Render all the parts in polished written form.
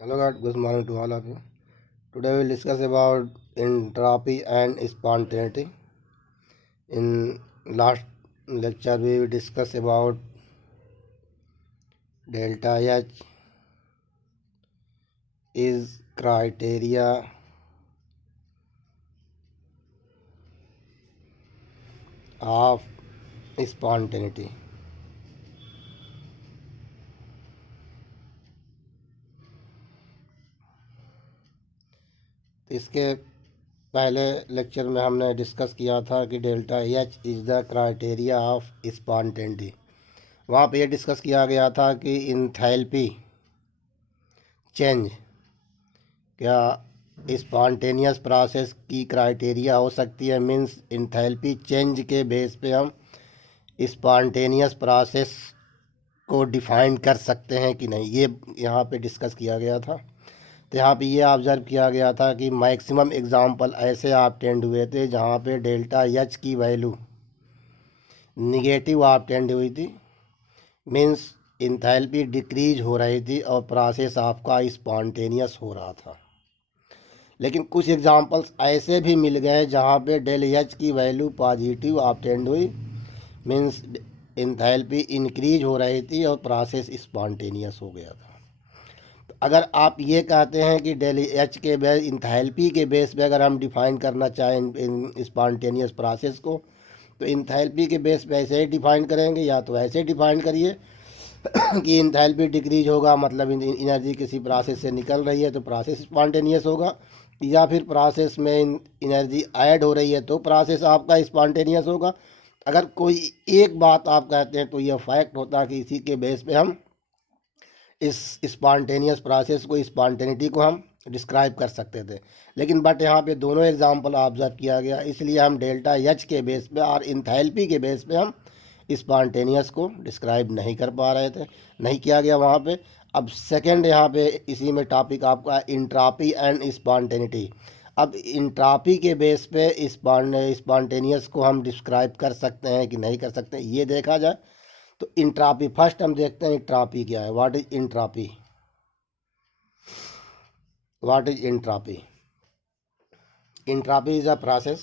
Hello guys, good morning to all of you. Today we will discuss about entropy and spontaneity. In last lecture we will discuss about delta H is criteria of spontaneity. इसके पहले lecture में हमने discuss किया था कि delta H is the criteria of spontaneity. वहाँ पे ये डिस्कस किया गया था कि इंथैल्पी चेंज क्या स्पॉन्टेनियस प्रोसेस की क्राइटेरिया हो सकती है। मीन्स इंथैल्पी चेंज के बेस पे हम स्पॉन्टेनियस प्रोसेस को डिफाइन कर सकते हैं कि नहीं, ये यहाँ पे डिस्कस किया गया था। तो यहाँ पे ये ऑब्ज़र्व किया गया था कि मैक्सिमम एग्जांपल ऐसे ऑब्टेंड हुए थे जहाँ पे डेल्टा एच की वैल्यू निगेटिव ऑब्टेंड हुई थी। मीन्स इंथैल्पी डिक्रीज हो रही थी और प्रोसेस आपका स्पॉन्टेनियस हो रहा था। लेकिन कुछ एग्जांपल्स ऐसे भी मिल गए जहाँ पे डेल एच की वैल्यू पॉजिटिव ऑब्टेंड हुई। मीन्स इंथैल्पी इंक्रीज हो रही थी और प्रोसेस स्पॉन्टेनियस हो गया था। तो अगर आप ये कहते हैं कि डेल एच के बेस इंथैल्पी के बेस पे अगर हम डिफाइन करना चाहें स्पॉन्टेनियस प्रोसेस को, तो इंथैल्पी के बेस पे ऐसे ही डिफाइन करेंगे, या तो ऐसे डिफाइन करिए कि इंथैल्पी डिक्रीज होगा मतलब एनर्जी किसी प्रोसेस से निकल रही है तो प्रोसेस स्पॉन्टेनियस होगा, या फिर प्रोसेस में एनर्जी ऐड हो रही है तो प्रोसेस आपका स्पॉन्टेनियस होगा। अगर कोई एक बात आप कहते हैं तो यह फैक्ट होता है कि इसी के बेस पे हम इस स्पॉन्टेनियस प्रोसेस को, स्पॉन्टेनिटी को हम डिस्क्राइब कर सकते थे। लेकिन बट यहाँ पे दोनों एग्जांपल ऑब्जर्व किया गया, इसलिए हम डेल्टा एच के बेस पे और इंथैल्पी के बेस पे हम स्पॉन्टेनियस को डिस्क्राइब नहीं कर पा रहे थे, नहीं किया गया वहाँ पे। अब सेकंड यहाँ पे इसी में टॉपिक आपका इंट्रॉपी एंड स्पॉन्टेनिटी। अब इंट्रॉपी के बेस पे स्पॉन्टेनियस को हम डिस्क्राइब कर सकते हैं कि नहीं कर सकते, ये देखा जाए। तो इंट्रॉपी फर्स्ट हम देखते हैं इंट्रॉपी क्या है। What is entropy? What is entropy? Entropy is a process.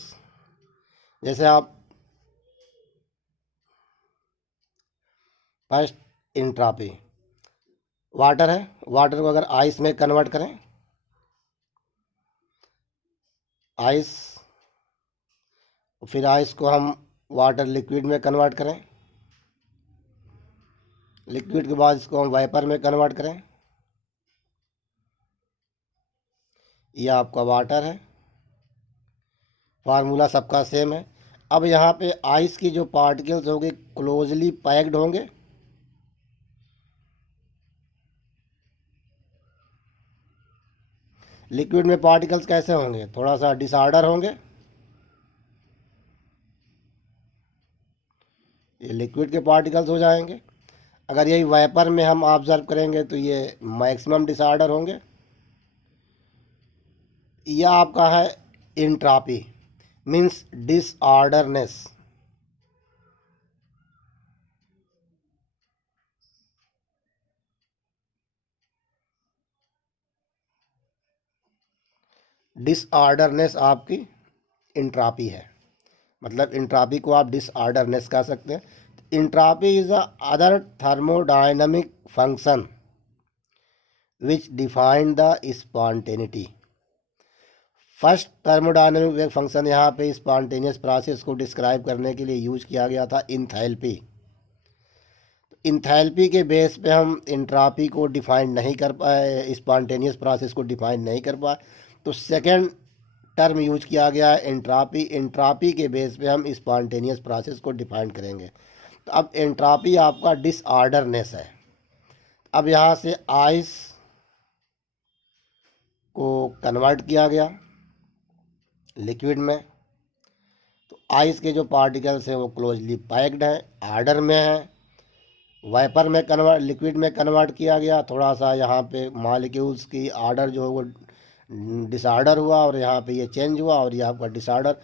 जैसे आप फर्स्ट इंट्रॉपी वाटर है, वाटर को अगर आइस में कन्वर्ट करें, आइस, फिर आइस को हम वाटर लिक्विड में कन्वर्ट करें, लिक्विड के बाद इसको हम वाइपर में कन्वर्ट करें, ये आपका वाटर है। फार्मूला सबका सेम है। अब यहाँ पे आइस की जो पार्टिकल्स होंगे क्लोजली पैक्ड होंगे, लिक्विड में पार्टिकल्स कैसे होंगे, थोड़ा सा डिसऑर्डर होंगे। ये लिक्विड के पार्टिकल्स हो जाएंगे। अगर यही वाइपर में हम ऑब्जर्व करेंगे तो ये मैक्सिमम डिसऑर्डर होंगे। यह आपका है इंट्रॉपी, मीन्स डिसऑर्डरनेस। डिसऑर्डरनेस आपकी इंट्रॉपी है, मतलब इंट्रॉपी को आप डिसऑर्डरनेस कह सकते हैं। Entropy is a other thermodynamic function which define the spontaneity. First thermodynamic function यहाँ पे स्पॉन्टेनियस प्रोसेस को डिस्क्राइब करने के लिए यूज किया गया था इंथैल्पी। इंथैल्पी के बेस पे हम इंट्रॉपी को डिफाइन नहीं कर पाए, स्पॉन्टेनियस प्रोसेस को डिफाइन नहीं कर पाए, तो सेकेंड टर्म यूज किया गया है एंट्रॉपी। एंट्रॉपी के बेस पे हम स्पॉन्टेनियस प्रोसेस को डिफाइन करेंगे। तो अब एंट्रॉपी आपका डिसऑर्डरनेस है। अब यहाँ से आइस को कन्वर्ट किया गया लिक्विड में, तो आइस के जो पार्टिकल्स हैं वो क्लोजली पैक्ड हैं, ऑर्डर में हैं। वाइपर में कन्वर्ट, लिक्विड में कन्वर्ट किया गया, थोड़ा सा यहाँ पे मॉलिक्यूल्स की ऑर्डर जो है वो डिसऑर्डर हुआ और यहाँ पे ये चेंज हुआ और ये आपका डिसऑर्डर।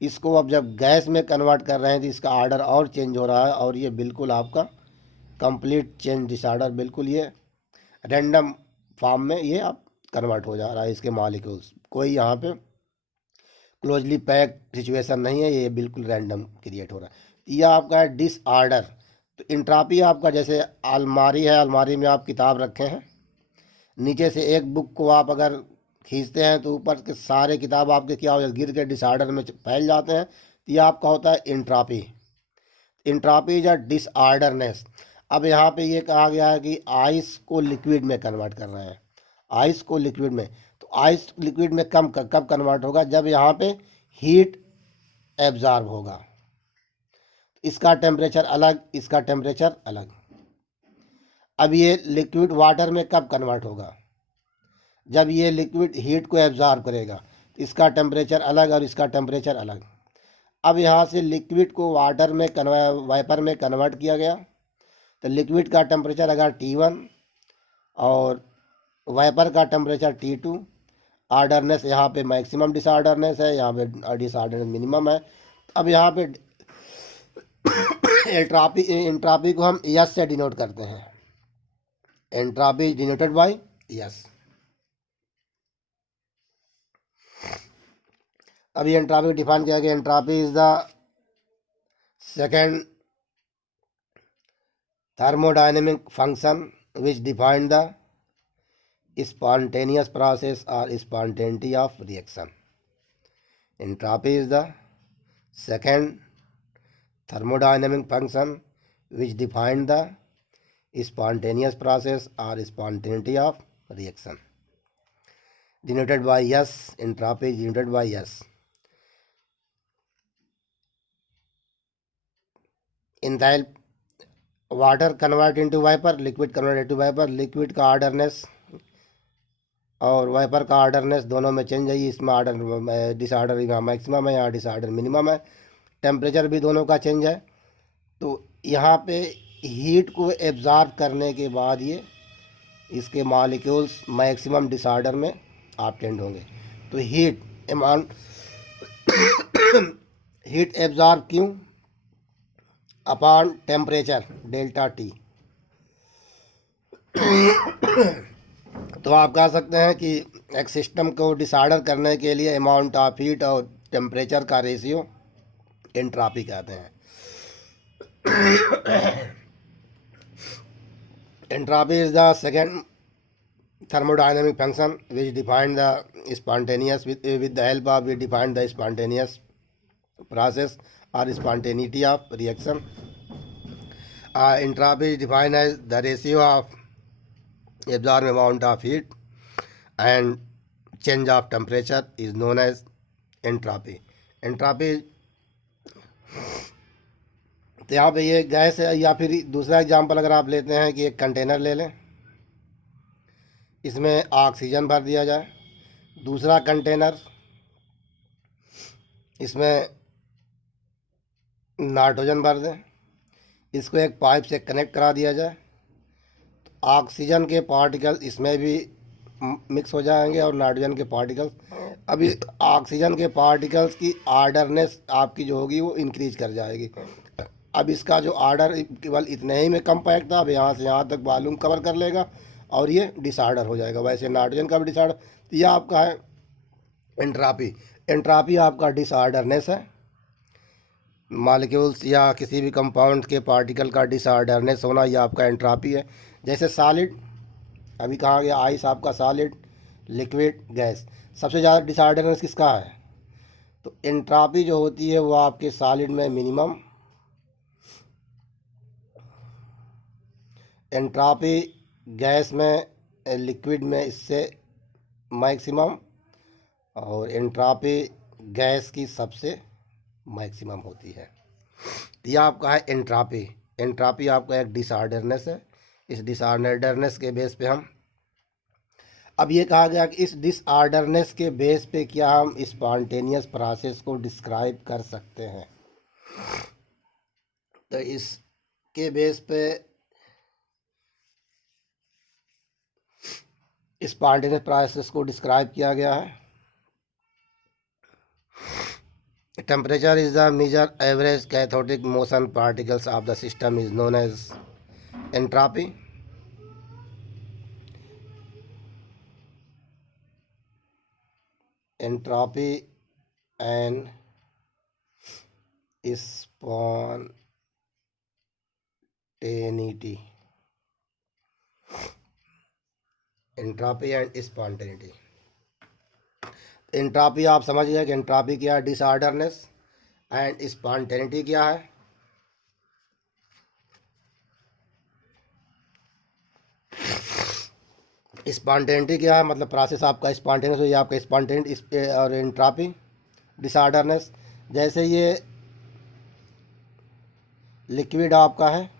इसको अब जब गैस में कन्वर्ट कर रहे हैं तो इसका ऑर्डर और चेंज हो रहा है और ये बिल्कुल आपका कंप्लीट चेंज डिसऑर्डर, बिल्कुल ये रैंडम फॉर्म में ये अब कन्वर्ट हो जा रहा है इसके मॉलिक्यूल्स। कोई यहाँ पे क्लोजली पैक सिचुएशन नहीं है, ये बिल्कुल रैंडम क्रिएट हो रहा है। यह आपका है डिसऑर्डर। तो इंट्रॉपी आपका जैसे अलमारी है, अलमारी में आप किताब रखे हैं, नीचे से एक बुक को आप अगर खींचते हैं तो ऊपर के सारे किताब आपके क्या हो जाते, गिर के डिसऑर्डर में फैल जाते हैं। तो यह आपका होता है इंट्रॉपी। इंट्रॉपी या डिसऑर्डरनेस। अब यहाँ पे ये कहा गया है कि आइस को लिक्विड में कन्वर्ट कर रहे हैं, आइस को लिक्विड में। तो आइस लिक्विड में कब कन्वर्ट होगा, जब यहाँ पे हीट एब्जॉर्ब होगा। इसका टेम्परेचर अलग, इसका टेम्परेचर अलग। अब ये लिक्विड वाटर में कब कन्वर्ट होगा, जब ये लिक्विड हीट को एब्जॉर्ब करेगा। इसका टेम्परेचर अलग और इसका टेम्परेचर अलग। अब यहाँ से लिक्विड को वाटर में वाइपर में कन्वर्ट किया गया, तो लिक्विड का टेम्परेचर अगर T1 और वाइपर का टेम्परेचर T2, ऑर्डरनेस यहाँ पे मैक्सिमम डिसऑर्डरनेस है, यहाँ पे डिसऑर्डरनेस मिनिमम है। अब यहाँ पे एंट्रॉपी को हम यस से डिनोट करते हैं। Entropy denoted by yes. अभी एंट्रॉपी डिफाइन किया गया, entropy is the second thermodynamic function which define the spontaneous process or spontaneity of reaction. Entropy is the second thermodynamic function which define the spontaneous process or spontaneity of reaction. Denoted by S, entropy is denoted by S. Enthalpy, water convert into vapour, liquid convert into vapour. Liquid का orderness और wiper का ऑर्डरनेस दोनों में change है। इसमें order disorder यहाँ maximum है, यहाँ डिसऑर्डर मिनिमम है। टेम्परेचर भी दोनों का चेंज है। तो यहाँ पे हीट को एब्जॉर्ब करने के बाद ये इसके मॉलिक्यूल्स मैक्सिमम डिसऑर्डर में ऑब्टेंड होंगे। तो हीट अमाउंट हीट एब्जॉर्ब क्यों, अपॉन टेम्परेचर डेल्टा टी। तो आप कह सकते हैं कि एक सिस्टम को डिसऑर्डर करने के लिए अमाउंट ऑफ हीट और टेम्परेचर का रेशियो एंट्रॉपी कहते हैं। Entropy is the second thermodynamic function which define the spontaneous with the help of we define the spontaneous process or spontaneity of reaction. Entropy is defined as the ratio of absorbed amount of heat and change of temperature is known as entropy. Entropy, तो यहाँ पे ये gas है, या फिर दूसरा example अगर आप लेते हैं कि एक कंटेनर ले लें, इसमें ऑक्सीजन भर दिया जाए। दूसरा कंटेनर, इसमें नाइट्रोजन भर दें, इसको एक पाइप से कनेक्ट करा दिया जाए। तो ऑक्सीजन के पार्टिकल्स इसमें भी मिक्स हो जाएंगे और नाइट्रोजन के पार्टिकल्स। अभी ऑक्सीजन के पार्टिकल्स की ऑर्डरनेस आपकी जो होगी वो इंक्रीज कर जाएगी। अब इसका जो ऑर्डर केवल इतने ही में कम्पैक्ट था, अब यहाँ से यहाँ तक वॉल्यूम कवर कर लेगा और ये डिसऑर्डर हो जाएगा। वैसे नाइट्रोजन का भी डिसऑर्डर। तो यह आपका है एंट्रॉपी। एंट्रॉपी आपका डिसऑर्डरनेस है, मॉलिक्यूल्स या किसी भी कंपाउंड के पार्टिकल का डिसऑर्डरनेस होना, यह आपका एंट्रॉपी है। जैसे सॉलिड, अभी कहा गया आइस आपका सॉलिड, लिक्विड, गैस। सबसे ज़्यादा डिसऑर्डरनेस किसका है, तो एंट्रॉपी जो होती है वो आपके सॉलिड में मिनिमम, एंट्रॉपी गैस में, लिक्विड में इससे मैक्सिमम, और एंट्रॉपी गैस की सबसे मैक्सिमम होती है। यह आपका है एंट्रॉपी। एंट्रॉपी आपका एक डिसऑर्डरनेस है। इस डिसऑर्डरनेस के बेस पे हम, अब ये कहा गया कि इस डिसऑर्डरनेस के बेस पे क्या हम स्पॉन्टेनियस प्रोसेस को डिस्क्राइब कर सकते हैं। तो इसके बेस पे स्पॉन्टेनियस प्रोसेस को डिस्क्राइब किया गया है। Temperature is the measure average cathodic motion particles of the system is known as entropy. Entropy and spontaneity, entropy and spontaneity. Entropy आप समझ गए कि एंट्रोपी क्या है, डिसऑर्डरनेस, एंड स्पॉन्टेनिटी क्या है, स्पॉन्टेनिटी क्या है मतलब प्रोसेस आपका स्पॉन्टेनियस हो, ये आपका स्पॉन्टेनिटी और एंट्रोपी डिसऑर्डरनेस। जैसे ये लिक्विड आपका है,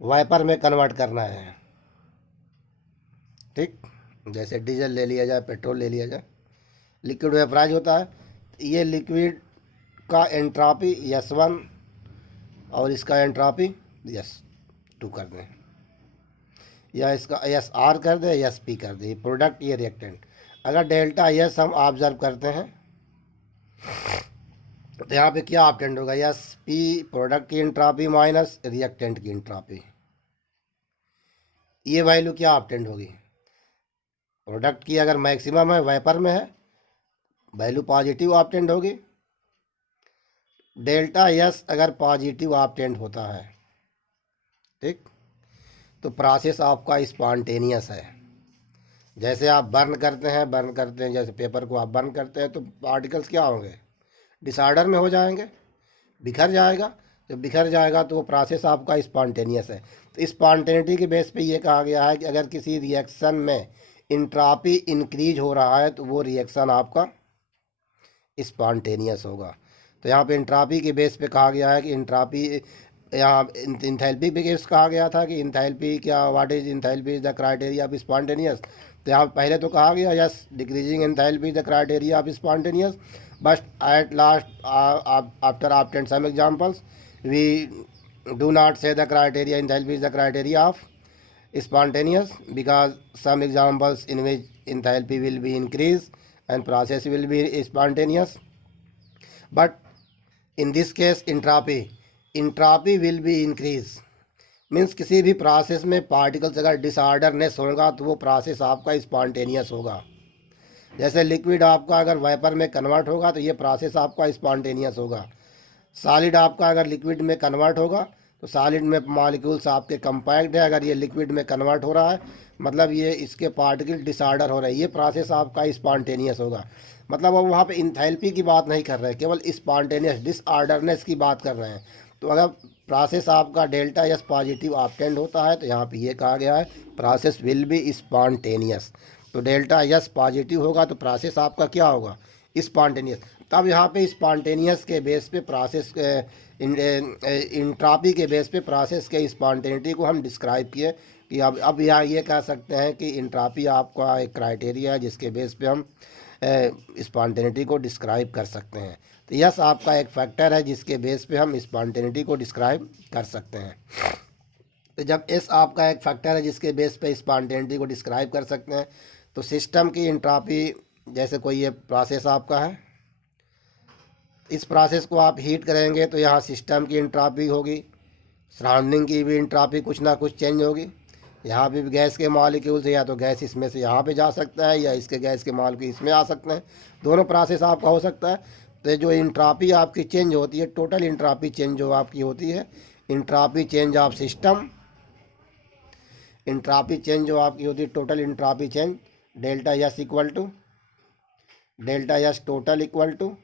वाइपर में कन्वर्ट करना है, ठीक, जैसे डीजल ले लिया जाए, पेट्रोल ले लिया जाए, लिक्विड वेपराइज होता है। ये लिक्विड का एंट्रोपी S1 और इसका एंट्रोपी S2 कर दें, या इसका SR कर दें, SP कर दें, प्रोडक्ट ये रिएक्टेंट। अगर डेल्टा S हम ऑब्जर्व करते हैं तो यहाँ पे क्या ऑब्टेंड होगा, SP प्रोडक्ट की एंट्रोपी माइनस रिएक्टेंट की एंट्रोपी, ये वैल्यू क्या ऑब्टेंड होगी, प्रोडक्ट की अगर मैक्सिमम है, वेपर में है, वैल्यू पॉजिटिव ऑब्टेंड होगी। डेल्टा S अगर पॉजिटिव ऑब्टेंड होता है, ठीक, तो प्रोसेस आपका स्पॉन्टेनियस है। जैसे आप बर्न करते हैं, जैसे पेपर को आप बर्न करते हैं तो पार्टिकल्स क्या होंगे, डिसऑर्डर में हो जाएंगे, बिखर जाएगा। जब बिखर जाएगा तो वो प्रोसेस आपका स्पॉन्टेनियस है। तो स्पॉन्टेनिटी के बेस पे ये कहा गया है कि अगर किसी रिएक्शन में इंट्रोपी इंक्रीज हो रहा है तो वो रिएक्शन आपका स्पॉन्टेनियस होगा। तो यहाँ पे इंट्रोपी के बेस पे कहा गया है कि इंट्रोपी, यहाँ इंथैल्पी पे केस कहा गया था कि इंथैल्पी क्या, what is enthalpy is the criteria of spontaneous. तो यहाँ पहले तो कहा गया yes, decreasing enthalpy is the criteria of spontaneous, but at last after obtain some examples we do not say the criteria enthalpy is the criteria of spontaneous, because some examples in which enthalpy will be increased and process will be spontaneous, but in this case entropy will be increase, means किसी भी process में particles अगर disorderness होगा तो वो process आपका spontaneous होगा। जैसे लिक्विड आपका अगर वेपर में कन्वर्ट होगा तो ये प्रोसेस आपका स्पॉन्टेनियस होगा। सॉलिड आपका अगर लिक्विड में कन्वर्ट होगा तो सॉलिड में मॉलिक्यूल्स आपके कंपैक्ट है, अगर ये लिक्विड में कन्वर्ट हो रहा है मतलब ये इसके पार्टिकल डिसऑर्डर हो रहे हैं, ये प्रोसेस आपका स्पॉन्टेनियस होगा। मतलब अब वहाँ पे इंथैल्पी की बात नहीं कर रहे हैं, केवल स्पॉन्टेनियस डिसऑर्डरनेस की बात कर रहे हैं। तो अगर प्रोसेस आपका डेल्टा S पॉजिटिव ऑब्टेंड होता है तो यहाँ पे ये कहा गया है प्रोसेस विल बी स्पॉन्टेनियस। तो डेल्टा S पॉजिटिव होगा तो प्रोसेस आपका क्या होगा, स्पॉन्टेनियस। तब यहाँ पे स्पॉन्टेनियस के बेस पे प्रोसेस, इंट्रोपी के बेस पे प्रोसेस के स्पॉन्टेनिटी को हम डिस्क्राइब किए कि अब यहाँ ये कह सकते हैं कि इंट्रोपी आपका एक क्राइटेरिया है जिसके बेस पे हम स्पॉन्टेनिटी को डिस्क्राइब कर सकते हैं। तो यस आपका एक फैक्टर है जिसके बेस पे हम स्पॉन्टेनिटी को डिस्क्राइब कर सकते हैं। तो जब एस आपका एक फैक्टर है जिसके बेस पे स्पॉन्टेनिटी को डिस्क्राइब कर सकते हैं, तो सिस्टम की इंट्रोपी, जैसे कोई ये प्रोसेस आपका है, इस प्रोसेस को आप हीट करेंगे तो यहाँ सिस्टम की इंट्रोपी होगी, सराउंडिंग की भी इंट्रोपी कुछ ना कुछ चेंज होगी। यहाँ भी गैस के मॉलिक्यूल से या तो गैस इसमें से यहाँ पे जा सकता है या इसके गैस के मॉलिक्यूल इसमें आ सकते हैं, दोनों प्रोसेस आपका हो सकता है। तो जो इंट्रोपी आपकी चेंज होती है, टोटल इंट्रोपी चेंज जो आपकी होती है, entropy change of system, entropy change जो आपकी होती है total entropy change, delta S equal to delta S total equal to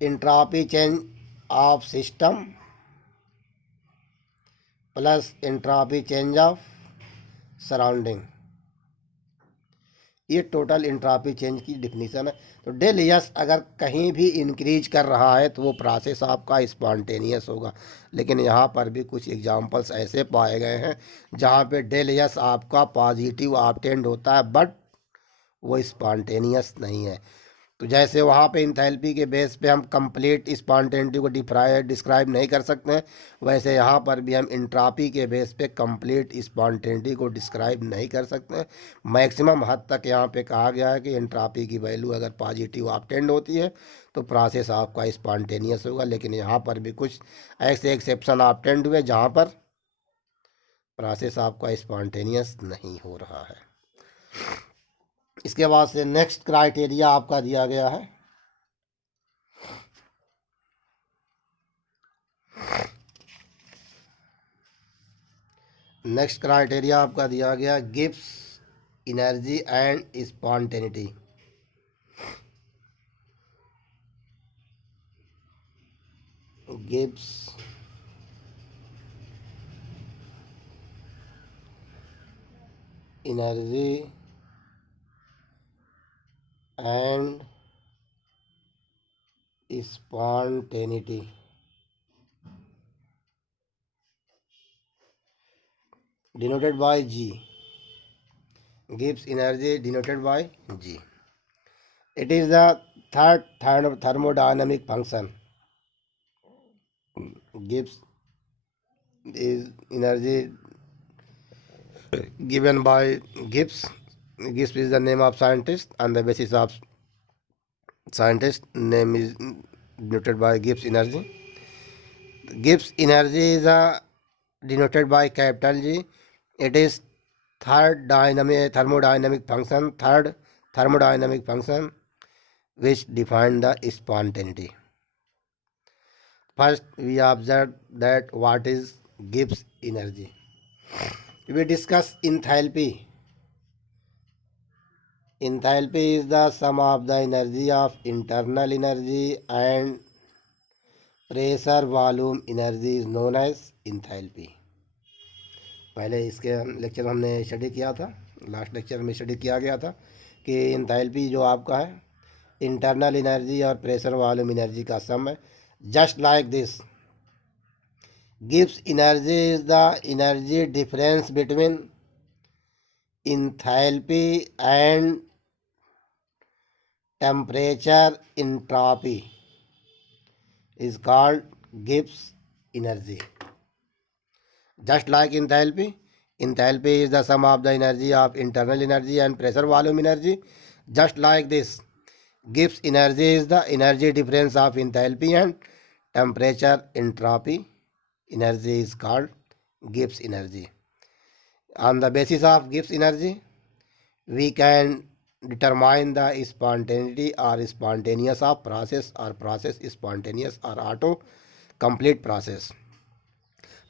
entropy change of system plus entropy change of surrounding, ये टोटल इंट्रोपी चेंज की डिफिनीशन है। तो del S अगर कहीं भी इंक्रीज कर रहा है तो वो प्रोसेस आपका स्पॉन्टेनियस होगा। लेकिन यहाँ पर भी कुछ एग्जांपल्स ऐसे पाए गए हैं जहाँ पे डेल S आपका पॉजिटिव ऑब्टेंड होता है बट वो स्पॉन्टेनियस नहीं है। तो जैसे वहाँ पे इंथैल्पी के बेस पे हम कंप्लीट स्पॉन्टेनिटी को डिस्क्राइब नहीं कर सकते हैं, वैसे यहाँ पर भी हम इंट्रोपी के बेस पे कंप्लीट स्पॉन्टेनिटी को डिस्क्राइब नहीं कर सकते हैं। मैक्सिमम हद तक यहाँ पे कहा गया है कि इंट्रोपी की वैल्यू अगर पॉजिटिव ऑब्टेंड होती है तो प्रोसेस आपका स्पॉन्टेनियस होगा। लेकिन यहाँ पर भी कुछ ऐसे एक्सेप्शन ऑब्टेंड हुए जहाँ पर प्रोसेस आपका स्पॉन्टेनियस नहीं हो रहा है। इसके बाद से नेक्स्ट क्राइटेरिया आपका दिया गया है, नेक्स्ट क्राइटेरिया आपका दिया गया Gibbs energy and spontaneity. Gibbs energy and spontaneity. denoted by G. Gibbs energy denoted by G. It is the third thermodynamic function. Gibbs is energy given by Gibbs. Gibbs is the name of scientist, and the basis of scientist name is denoted by Gibbs energy. Gibbs energy is denoted by capital G. It is third thermodynamic function which define the spontaneity. First, we observe that what is Gibbs energy. We discuss enthalpy. Enthalpy is the sum of the energy of internal energy and pressure volume energy is known as enthalpy. पहले इसके lecture हमने study किया था, last lecture में study किया गया था कि एंथैल्पी जो आपका है इंटरनल एनर्जी और प्रेशर वॉल्यूम एनर्जी का सम है। Just like this, Gibbs energy is the energy difference between enthalpy and temperature entropy is called Gibbs energy. Just like enthalpy, enthalpy is the sum of the energy of internal energy and pressure volume energy. Just like this, Gibbs energy is the energy difference of enthalpy and temperature entropy. Energy is called Gibbs energy. On the basis of Gibbs energy, we can determine the spontaneity or spontaneous of process or process spontaneous or auto complete process.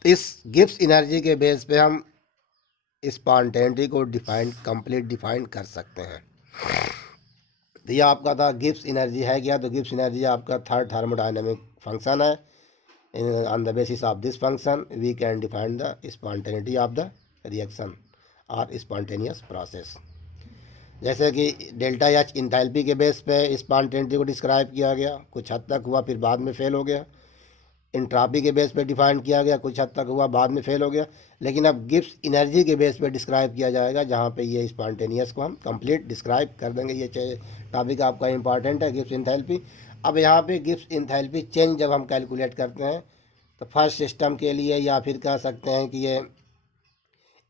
तो इस Gibbs energy के base पे हम spontaneity को complete define कर सकते हैं। तो ये आपका था गिब्स एनर्जी है क्या, तो गिब्स एनर्जी आपका थर्ड थर्मोडायनेमिक फंक्शन है। On the basis of this function we can define the spontaneity of the reaction और स्पॉन्टेनियस प्रोसेस। जैसे कि डेल्टा एच इंथैल्पी के बेस पे स्पॉन्टेनिटी को डिस्क्राइब किया गया, कुछ हद तक हुआ फिर बाद में फेल हो गया। इंट्रॉपी के बेस पे डिफाइन किया गया, कुछ हद तक हुआ बाद में फेल हो गया। लेकिन अब गिब्स एनर्जी के बेस पे डिस्क्राइब किया जाएगा, जहाँ पे ये स्पॉन्टेनियस को हम कंप्लीट डिस्क्राइब कर देंगे। ये टॉपिक आपका इंपॉर्टेंट है, गिब्स इंथैल्पी। अब यहाँ पे गिब्स इंथैल्पी चेंज जब हम कैलकुलेट करते हैं तो फर्स्ट सिस्टम के लिए, या फिर कह सकते हैं कि ये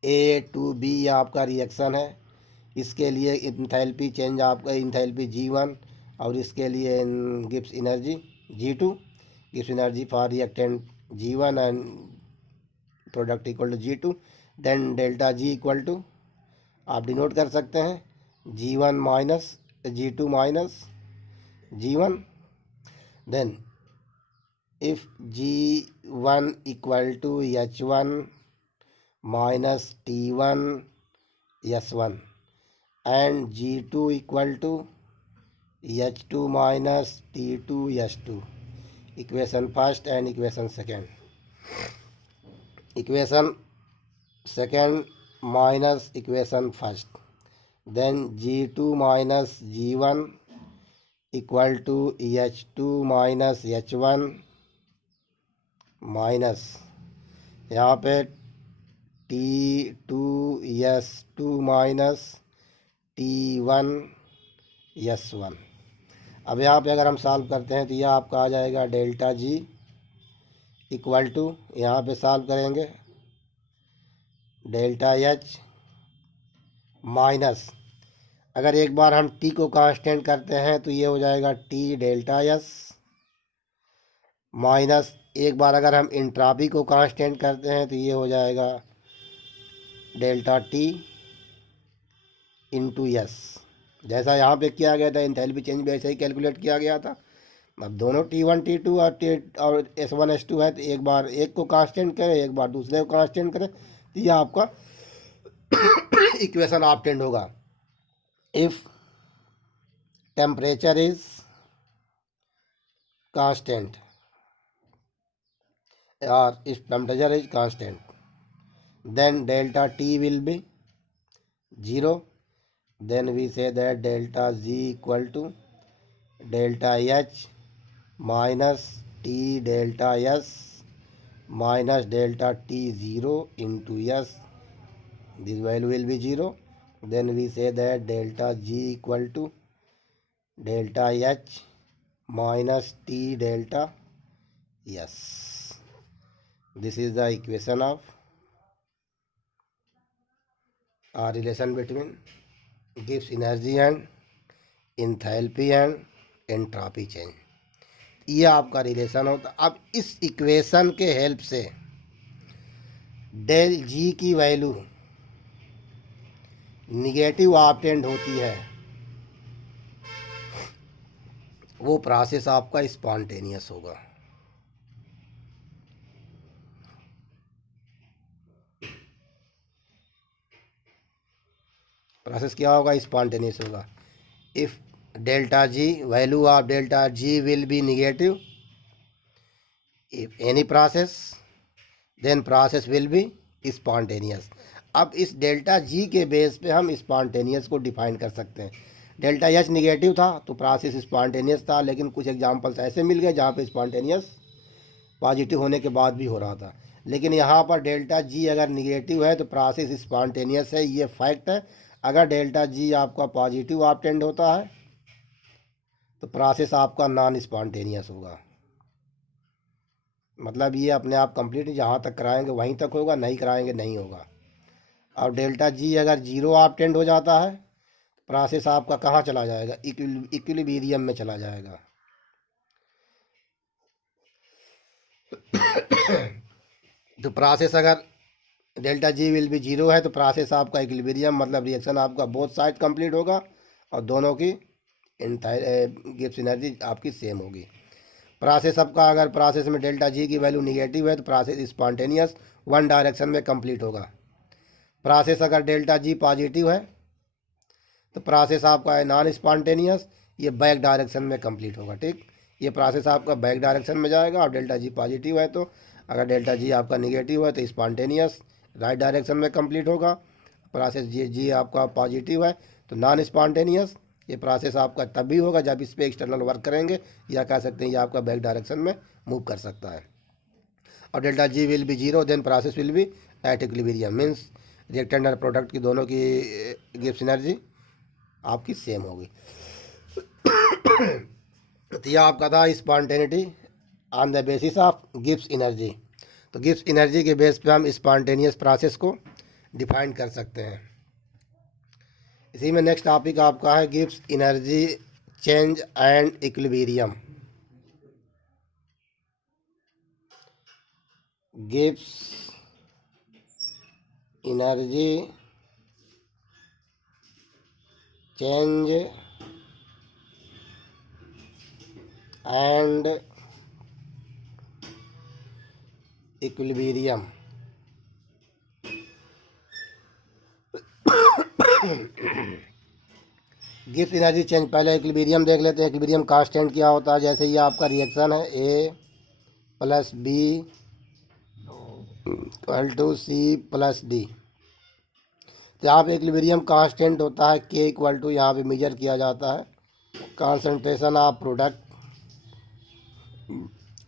ए टू बी आपका रिएक्शन है, इसके लिए इंथैल्पी चेंज आपका इंथैल्पी G1 और इसके लिए Gibbs energy G2। Gibbs energy for reactant G1 and product equal to G2। Then delta G equal to आप डिनोट कर सकते हैं G1 minus G2 minus G1। Then if G1 equal to H1 minus T1 S1 and G2 equal to H2 minus T2 S2, equation first and equation second। equation second minus equation first, then G2 minus G1 equal to H2 minus H1 minus यहाँ पे T2 S2 minus T1 S1। अब यहाँ पे अगर हम solve करते हैं तो यह आपका आ जाएगा डेल्टा G इक्वल टू, यहाँ पे सॉल्व करेंगे डेल्टा H माइनस, अगर एक बार हम T को कांस्टेंट करते हैं तो ये हो जाएगा T डेल्टा S माइनस, एक बार अगर हम इंट्रॉपी को कांस्टेंट करते हैं तो ये हो जाएगा डेल्टा T इंटू S। जैसा यहाँ पे किया गया था एंथैल्पी चेंज भी ऐसे ही कैलकुलेट किया गया था। अब दोनों T1 T2 और S1 S2 है, तो एक बार एक को कांस्टेंट करें, एक बार दूसरे को कांस्टेंट करें, तो यह आपका इक्वेशन ऑब्टेंड होगा। If temperature is constant or if temperature is constant, then delta T will be 0. Then we say that delta Z equal to delta H minus T delta S minus delta T 0 into S. This value will be 0. Then we say that delta G equal to delta H minus T delta S. This is the equation of relation between Gibbs energy and enthalpy and entropy change. ये आपका relation होता। अब इस equation के help से del जी की value negative obtained होती है, वो प्रोसेस आपका स्पॉन्टेनियस होगा। प्रोसेस क्या होगा? स्पॉन्टेनियस होगा। If delta G, value of delta G will be negative if any process, then process will be spontaneous. अब इस डेल्टा जी के बेस पे हम स्पॉन्टेनियस को डिफाइन कर सकते हैं। डेल्टा एच निगेटिव था तो प्रोसेस स्पॉन्टेनियस था, लेकिन कुछ एग्जांपल्स ऐसे मिल गए जहाँ पे स्पॉन्टेनियस पॉजिटिव होने के बाद भी हो रहा था। लेकिन यहाँ पर डेल्टा जी अगर निगेटिव है तो प्रोसेस स्पॉन्टेनियस है, ये फैक्ट है। अगर डेल्टा जी आपका पॉजिटिव ऑब्टेंड होता है तो प्रोसेस आपका नॉन स्पॉन्टेनियस होगा। मतलब ये अपने आप कंप्लीट, जहाँ तक कराएंगे वहीं तक होगा, नहीं कराएंगे नहीं होगा। और डेल्टा जी अगर जीरो ऑब्टेंड हो जाता है प्रोसेस आपका कहाँ चला जाएगा? इक्विलिब्रियम में चला जाएगा। तो प्रोसेस अगर delta G will be zero है तो प्रोसेस आपका इक्विलिब्रियम, मतलब रिएक्शन आपका बोथ साइड कंप्लीट होगा और दोनों की गिब्स एनर्जी आपकी सेम होगी। प्रोसेस आपका अगर प्रोसेस में डेल्टा जी की वैल्यू निगेटिव है तो प्रोसेस स्पॉन्टेनियस वन डायरेक्शन में कंप्लीट होगा। प्रोसेस अगर डेल्टा जी पॉजिटिव है तो प्रोसेस आपका है नॉन स्पॉन्टेनियस, ये बैक डायरेक्शन में कंप्लीट होगा। ठीक, ये प्रोसेस आपका बैक डायरेक्शन में जाएगा। और डेल्टा जी पॉजिटिव है तो, अगर डेल्टा जी आपका निगेटिव है तो स्पॉन्टेनियस राइट डायरेक्शन में कंप्लीट होगा। प्रोसेस जी आपका पॉजिटिव है तो नॉन स्पॉन्टेनियस, ये प्रोसेस आपका तब भी होगा जब इस पर एक्सटर्नल वर्क करेंगे, या कह सकते हैं ये आपका बैक डायरेक्शन में मूव कर सकता है। और delta G will be zero, then process will be at equilibrium, means reactant और प्रोडक्ट की दोनों की गिब्स एनर्जी आपकी सेम होगी। तो यह आपका था spontaneity on the basis of Gibbs energy. तो गिब्स एनर्जी के बेस पे हम स्पॉन्टेनियस प्रोसेस को डिफाइन कर सकते हैं। इसी में नेक्स्ट टॉपिक आपका है Gibbs energy change and equilibrium. Gibbs energy change and equilibrium. Gibbs energy change, पहले इक्विलिब्रियम देख लेते हैं। इक्विलिब्रियम कांस्टेंट क्या होता है? जैसे ये आपका रिएक्शन है A plus B equal to C plus D, तो यहाँ पे इक्विलिब्रियम कांस्टेंट होता है के इक्वल टू, यहाँ पे मेजर किया जाता है concentration of product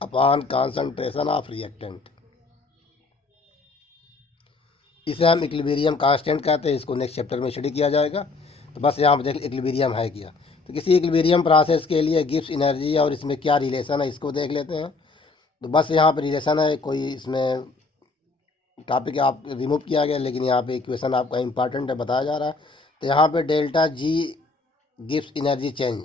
upon concentration of reactant. इसे हम इक्विलिब्रियम कांस्टेंट कहते हैं। इसको नेक्स्ट चैप्टर में स्टडी किया जाएगा। तो बस यहाँ पर देख इक्विलिब्रियम है क्या। तो किसी इक्विलिब्रियम प्रोसेस के लिए गिब्स एनर्जी और इसमें क्या रिलेशन है इसको देख लेते हैं। तो बस यहाँ पर रिलेशन है, कोई इसमें टॉपिक आप रिमूव किया गया, लेकिन यहाँ पे इक्वेशन आपका इंपॉर्टेंट है, बताया जा रहा है। तो यहाँ पे delta G Gibbs energy change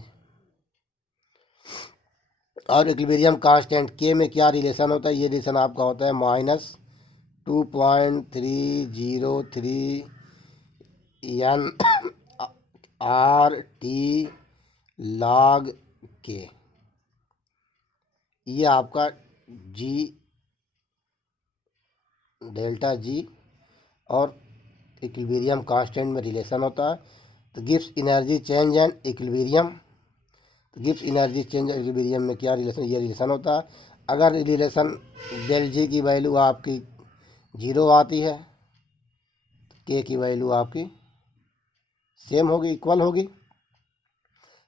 और इक्विलिब्रियम कांस्टेंट के में क्या रिलेशन होता है? ये रिलेशन आपका होता है -2.303 n आर टी log के, ये आपका जी डेल्टा जी और इक्विलिब्रियम कांस्टेंट में रिलेशन होता है। तो Gibbs energy change and equilibrium, तो गिब्स एनर्जी चेंज इक्विलिब्रियम में क्या रिलेशन, ये रिलेशन होता है। अगर रिलेशन डेल जी की वैल्यू आपकी 0 आती है, के की वैल्यू आपकी सेम होगी, इक्वल होगी।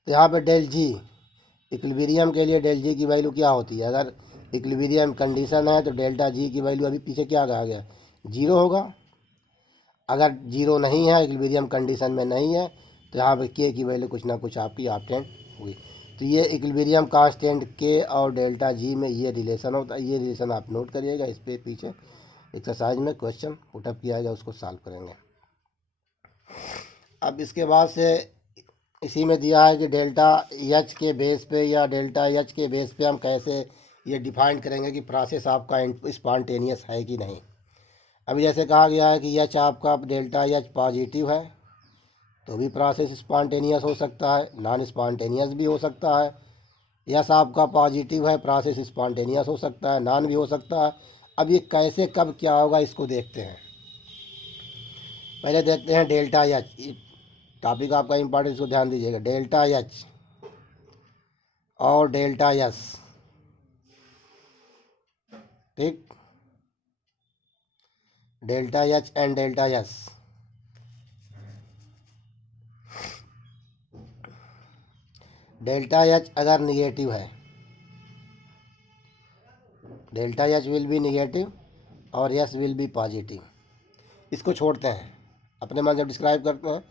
तो यहाँ पे डेल जी इक्विलिब्रियम के लिए डेल जी की वैल्यू क्या होती है, अगर इक्विलिब्रियम कंडीशन है तो डेल्टा जी की वैल्यू अभी पीछे क्या कहा गया, 0 होगा। अगर 0 नहीं है, इक्विलिब्रियम कंडीशन में नहीं है, तो यहाँ पे के की वैल्यू कुछ ना कुछ आपकी ऑब्टेंट होगी। तो ये इक्विलिब्रियम कांस्टेंट के और डेल्टा जी में ये रिलेशन होता है। ये रिलेशन आप नोट करिएगा, इस पे पीछे एक्सरसाइज में क्वेश्चन पुटअप किया जाएगा, उसको सॉल्व करेंगे। अब इसके बाद से इसी में दिया है कि डेल्टा एच के बेस पे या डेल्टा एच के बेस पे हम कैसे ये डिफाइन करेंगे कि प्रोसेस आपका स्पॉन्टेनियस है कि नहीं। अभी जैसे कहा गया है कि एच आपका डेल्टा एच पॉजिटिव है तो भी प्रोसेस स्पॉन्टेनियस हो सकता है, नॉन स्पॉन्टेनियस भी हो सकता है। यस आपका पॉजिटिव है, प्रोसेस स्पॉन्टेनियस हो सकता है, नॉन भी हो सकता है। अब ये कैसे कब क्या होगा इसको देखते हैं। पहले देखते हैं डेल्टा एच, टॉपिक आपका इम्पोर्टेंट, इसको ध्यान दीजिएगा। डेल्टा एच और डेल्टा एस, ठीक, delta H and delta S. Delta H अगर निगेटिव है, delta H will be negative और एस विल बी पॉजिटिव। इसको छोड़ते हैं, अपने मन से डिस्क्राइब करते हैं।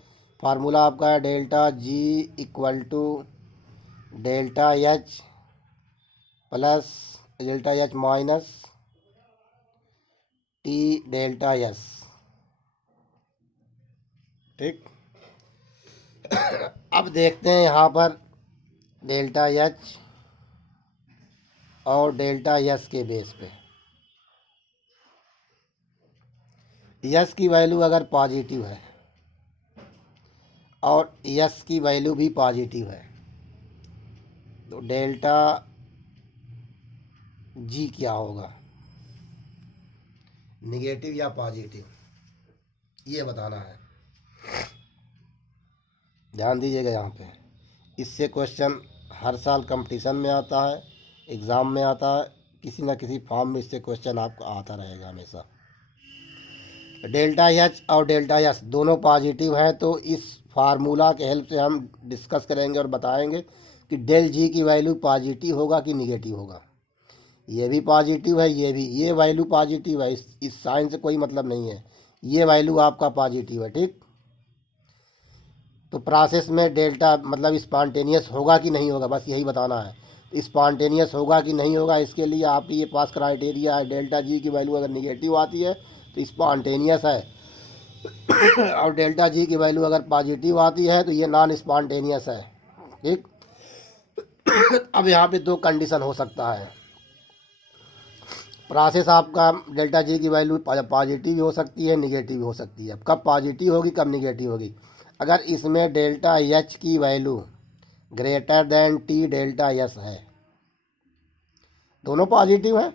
फार्मूला आपका है delta G equal to delta H plus delta H minus T delta S, ठीक। अब देखते हैं यहाँ पर डेल्टा एच और डेल्टा एस के बेस पे एस की वैल्यू अगर पॉजिटिव है और एस की वैल्यू भी पॉजिटिव है तो डेल्टा जी क्या होगा, निगेटिव या पॉजिटिव, ये बताना है। ध्यान दीजिएगा यहाँ पे, इससे क्वेश्चन हर साल कंपटीशन में आता है, एग्ज़ाम में आता है, किसी ना किसी फॉर्म में इससे क्वेश्चन आपको आता रहेगा हमेशा। डेल्टा एच और डेल्टा एस दोनों पॉजिटिव हैं तो इस फार्मूला के हेल्प से हम डिस्कस करेंगे और बताएंगे कि डेल जी की वैल्यू पॉजिटिव होगा कि निगेटिव होगा। ये भी पॉजिटिव है, ये भी, ये वैल्यू पॉजिटिव है, इस साइन से कोई मतलब नहीं है, ये वैल्यू आपका पॉजिटिव है, ठीक। तो प्रोसेस में डेल्टा मतलब स्पॉन्टेनियस होगा कि नहीं होगा, बस यही बताना है। स्पॉन्टेनियस होगा कि नहीं होगा, इसके लिए आप ये पास क्राइटेरिया है, डेल्टा जी की वैल्यू अगर निगेटिव आती है तो स्पॉन्टेनियस है और डेल्टा जी की वैल्यू अगर पॉजिटिव आती है तो ये नॉन स्पॉन्टेनियस है, ठीक। अब यहाँ पे दो कंडीशन हो सकता है, प्रोसेस आपका डेल्टा जी की वैल्यू पॉजिटिव भी हो सकती है, निगेटिव भी हो सकती है। कब पॉजिटिव होगी कब निगेटिव होगी, अगर इसमें डेल्टा एच की value greater than T delta S है, दोनों पॉजिटिव है,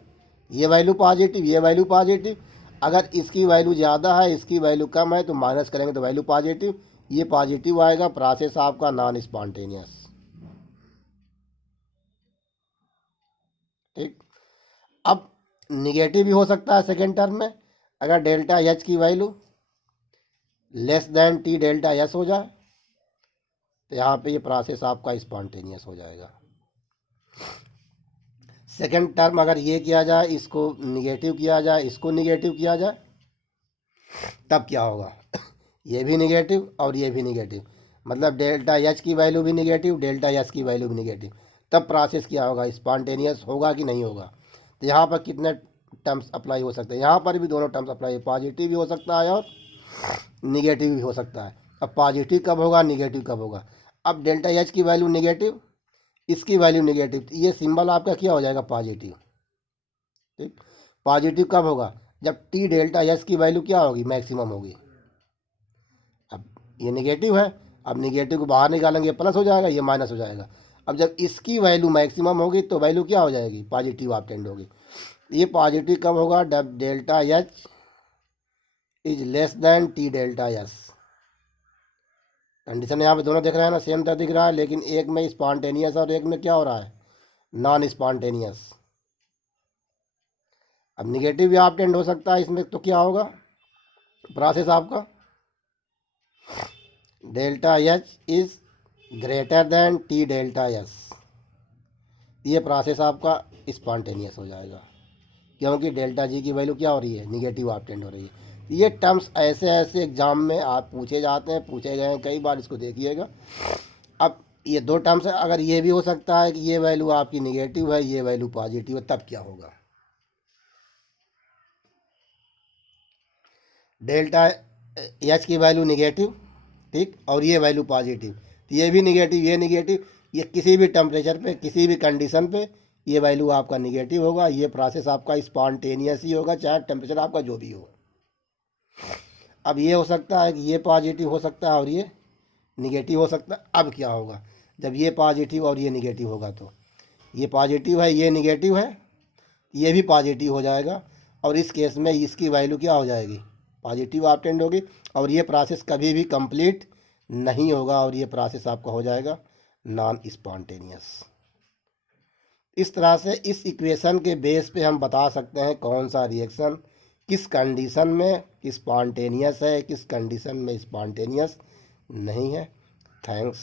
ये वैल्यू पॉजिटिव ये वैल्यू पॉजिटिव। अगर इसकी वैल्यू ज़्यादा है इसकी वैल्यू कम है तो माइनस करेंगे तो वैल्यू पॉजिटिव, ये पॉजिटिव आएगा, प्रोसेस आपका नॉन स्पॉन्टेनियस, ठीक। अब निगेटिव भी हो सकता है सेकेंड टर्म में, अगर डेल्टा एच की value less than T delta S हो जाए तो यहाँ पे ये प्रोसेस आपका स्पॉन्टेनियस हो जाएगा। सेकेंड टर्म अगर ये किया जाए, इसको निगेटिव किया जाए, इसको निगेटिव किया जाए, तब क्या होगा ये भी निगेटिव और ये भी निगेटिव, मतलब डेल्टा एच की वैल्यू भी निगेटिव, डेल्टा एस की वैल्यू भी निगेटिव, तब प्रोसेस क्या होगा, स्पॉन्टेनियस होगा कि नहीं होगा। तो यहाँ पर कितने टर्म्स अप्लाई हो सकते हैं, यहाँ पर भी दोनों टर्म्स अप्लाई, पॉजिटिव भी हो सकता है और निगेटिव भी हो सकता है। अब पॉजिटिव कब होगा, निगेटिव कब होगा। अब डेल्टा एच की वैल्यू निगेटिव, इसकी वैल्यू निगेटिव, तो ये सिंबल आपका क्या हो जाएगा, पॉजिटिव, ठीक। पॉजिटिव कब होगा, जब टी डेल्टा एस की वैल्यू क्या होगी, मैक्सिमम होगी। अब ये निगेटिव है, अब निगेटिव को बाहर निकालेंगे, प्लस हो जाएगा, ये माइनस हो जाएगा। अब जब इसकी वैल्यू मैक्सिमम होगी तो वैल्यू क्या हो जाएगी, पॉजिटिव ऑप्टेंड होगी। ये पॉजिटिव कब होगा, जब delta H is less than T delta S. Condition यहाँ पे दोनों दिख रहा है ना, सेम तरह दिख रहा है, लेकिन एक में स्पॉन्टेनियस और एक में क्या हो रहा है, नॉन स्पॉन्टेनियस। अब निगेटिव भी ऑप्टेंड हो सकता है इसमें, तो क्या होगा प्रोसेस आपका, delta H is greater than T delta S. ये प्रोसेस आपका स्पॉन्टेनियस हो जाएगा, क्योंकि डेल्टा जी की वैल्यू क्या हो रही है, निगेटिव ऑप्टेंड हो रही है। ये टर्म्स ऐसे ऐसे एग्जाम में आप पूछे जाते हैं, पूछे गए हैं कई बार, इसको देखिएगा। अब ये दो टर्म्स है, अगर ये भी हो सकता है कि ये वैल्यू आपकी निगेटिव है, ये वैल्यू पॉजिटिव है, तब क्या होगा, डेल्टा एच की वैल्यू निगेटिव, ठीक, और ये वैल्यू पॉजिटिव, तो ये भी निगेटिव, ये निगेटिव, ये किसी भी टेम्परेचर पे, किसी भी कंडीशन पे ये वैल्यू आपका निगेटिव होगा। ये प्रोसेस आपका स्पॉन्टेनियस ही होगा, चाहे टेम्परेचर आपका जो भी हो। अब ये हो सकता है कि ये पॉजिटिव हो सकता है और ये निगेटिव हो सकता है। अब क्या होगा, जब ये पॉजिटिव और ये निगेटिव होगा, तो ये पॉजिटिव है, ये निगेटिव है, ये भी पॉजिटिव हो जाएगा, और इस केस में इसकी वैल्यू क्या हो जाएगी, पॉजिटिव ऑप्टेंड होगी, और ये प्रोसेस कभी भी कंप्लीट नहीं होगा, और ये प्रोसेस आपका हो जाएगा नॉन स्पॉन्टेनियस। इस तरह से इस इक्वेशन के बेस पे हम बता सकते हैं कौन सा रिएक्शन किस कंडीशन में स्पॉन्टेनियस है, किस कंडीशन में स्पॉन्टेनियस नहीं है। थैंक्स।